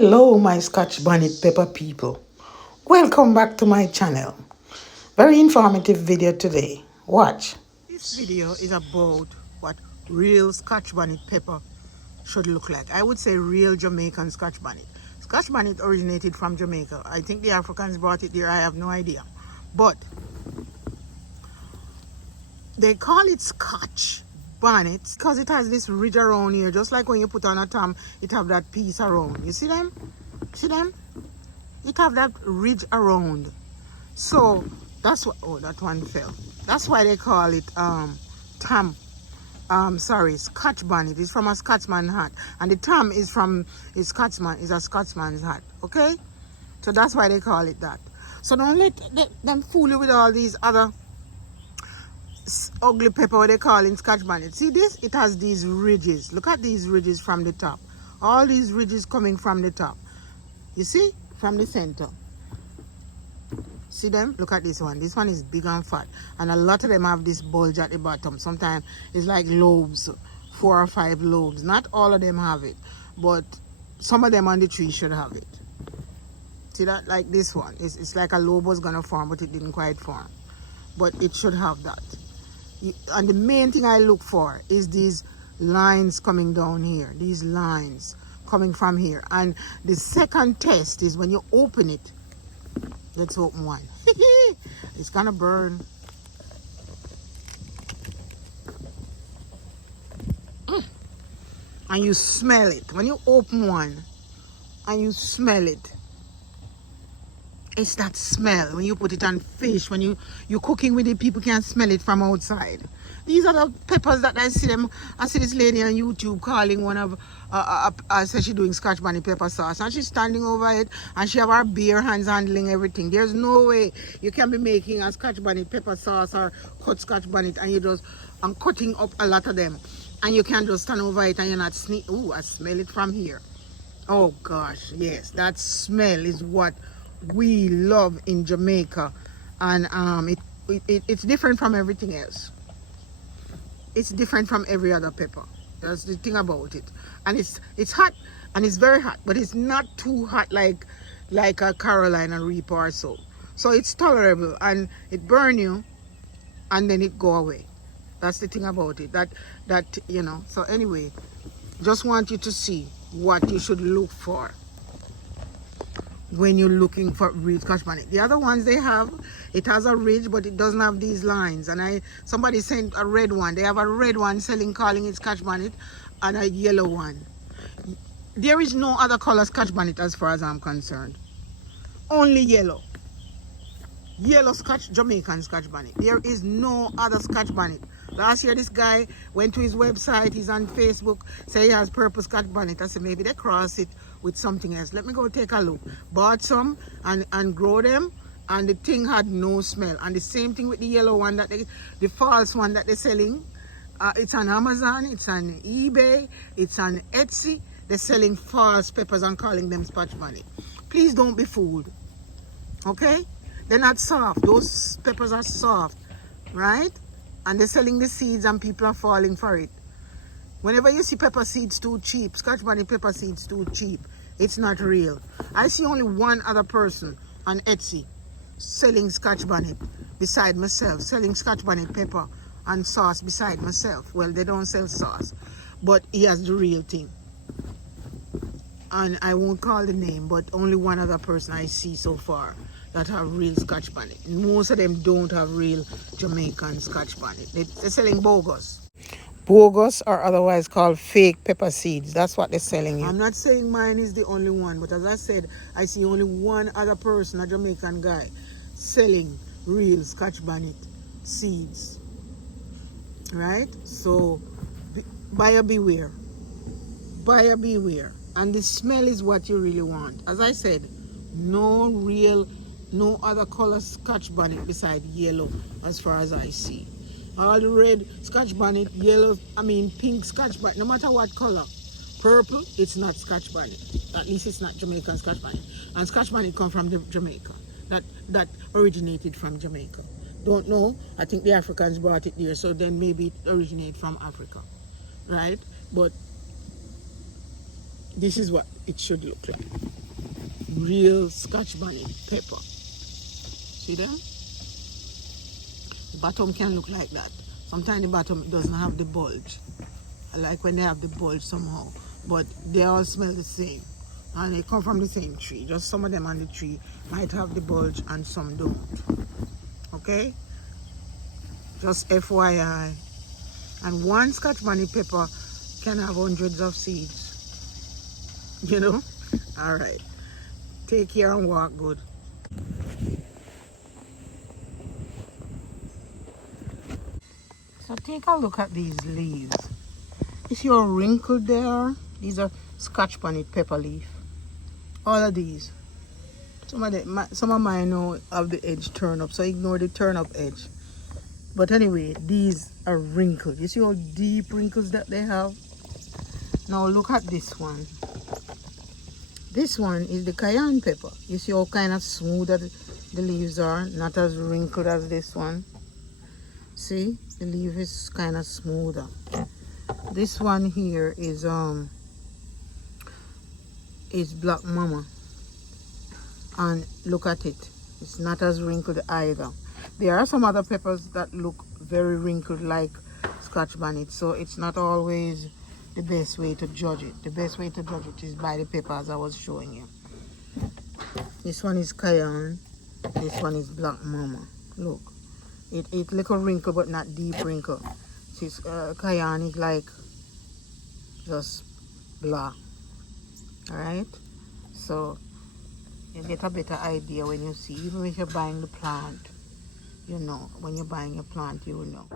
Hello, my Scotch Bonnet pepper people. Welcome back to my channel. Very informative video today. Watch. This video is about what real Scotch Bonnet pepper should look like. I would say real Jamaican Scotch Bonnet. Scotch Bonnet originated from Jamaica. I think the Africans brought it there. I have no idea. But they call it Scotch Bonnet because it has this ridge around here. Just like when you put on a tam, it have that piece around. You see them? See them? It have that ridge around. So that's what, oh, that one fell. That's why they call it Scotch bonnet. It's from a Scotsman hat, and the tam is from a Scotsman's hat. Okay, so that's why they call it that. So don't let them fool you with all these other ugly pepper what they call in Scotch bonnet. See this? It has these ridges. Look at these ridges from the top. All these ridges coming from the top. You see? From the center. See them? Look at this one. This one is big and fat. And a lot of them have this bulge at the bottom. Sometimes it's like lobes. 4 or 5 lobes. Not all of them have it. But some of them on the tree should have it. See that? Like this one. It's like a lobe was going to form, but it didn't quite form. But it should have that. And the main thing I look for is these lines coming down here. These lines coming from here. And the second test is when you open it. Let's open one. It's gonna burn. And you smell it. When you open one and you smell it, it's that smell. When you put it on fish, when you're cooking with it, people can smell it from outside. These are the peppers that I see them. I see this lady on YouTube calling one of, says she's doing Scotch bonnet pepper sauce. And she's standing over it and she have her bare hands handling everything. There's no way you can be making a Scotch bonnet pepper sauce or cut Scotch bonnet and you just, I'm cutting up a lot of them. And you can just stand over it and you're not sneak. Ooh, I smell it from here. Oh gosh, yes, that smell is what we love in Jamaica. And it's different from everything else. It's different from every other pepper. That's the thing about it. And it's hot, and it's very hot, but it's not too hot like a Carolina Reaper or so. So it's tolerable, and it burn you and then it go away. That's the thing about it. That you know. So anyway, just want you to see what you should look for when you're looking for real Scotch bonnet. The other ones they have, it has a ridge, but it doesn't have these lines. And somebody sent a red one. They have a red one selling, calling it Scotch bonnet, and a yellow one. There is no other color Scotch bonnet as far as I'm concerned. Only yellow. Yellow Scotch, Jamaican Scotch bonnet. There is no other Scotch bonnet. Last year this guy went to his website, he's on Facebook, say he has purple Scotch bonnet. I said maybe they cross it with something else. Let me go take a look. Bought some and grow them, and the thing had no smell. And the same thing with the yellow one, that the false one that they're selling. It's on Amazon, it's on eBay, it's on Etsy. They're selling false peppers and calling them Scotch bonnet. Please don't be fooled. Okay? They're not soft. Those peppers are soft, right? And they're selling the seeds and people are falling for it. Whenever you see pepper seeds too cheap, Scotch bonnet pepper seeds too cheap, it's not real. I see only one other person on Etsy selling Scotch bonnet beside myself, selling Scotch bonnet pepper and sauce beside myself. Well, they don't sell sauce, but he has the real thing. And I won't call the name, but only one other person I see so far that have real Scotch bonnet. Most of them don't have real Jamaican Scotch bonnet. They're selling bogus. Bogus, or otherwise called fake pepper seeds. That's what they're selling you. I'm not saying mine is the only one, but as I said, I see only one other person, a Jamaican guy, selling real Scotch bonnet seeds. Right? So, buyer beware. Buyer beware. And the smell is what you really want. As I said, no other color Scotch bonnet beside yellow as far as I see. All the red Scotch bonnet, yellow, pink Scotch bonnet, no matter what color. Purple, it's not Scotch bonnet. At least it's not Jamaican Scotch bonnet. And Scotch bonnet come from Jamaica. That originated from Jamaica. Don't know. I think the Africans brought it there, so then maybe it originated from Africa. Right? But This is what it should look like. Real Scotch bonnet pepper. See them? The bottom can look like that. Sometimes the bottom doesn't have the bulge. I like when they have the bulge somehow. But they all smell the same. And they come from the same tree. Just some of them on the tree might have the bulge and some don't. Okay? Just FYI. And one Scotch bonnet pepper can have hundreds of seeds. You know? Alright. Take care and walk good. So take a look at these leaves. You see how wrinkled they are? These are Scotch bonnet pepper leaf. All of these. Some of mine now have the edge turn up, so ignore the turn up edge. But anyway, these are wrinkled. You see how deep wrinkles that they have? Now look at this one. This one is the cayenne pepper. You see how kind of smooth that the leaves are, not as wrinkled as this one. See, the leaf is kind of smoother. This one here is black mama, and look at it. It's not as wrinkled either. There are some other peppers that look very wrinkled like Scotch bonnet, so it's not always the best way to judge it. The best way to judge it is by the peppers I was showing you. This one is cayenne. This one is black mama. Look, it little wrinkle but not deep wrinkle. This cayenne is like just black. Alright, so you get a better idea when you see, even if you're buying the plant, you know, when you're buying a plant, you will know.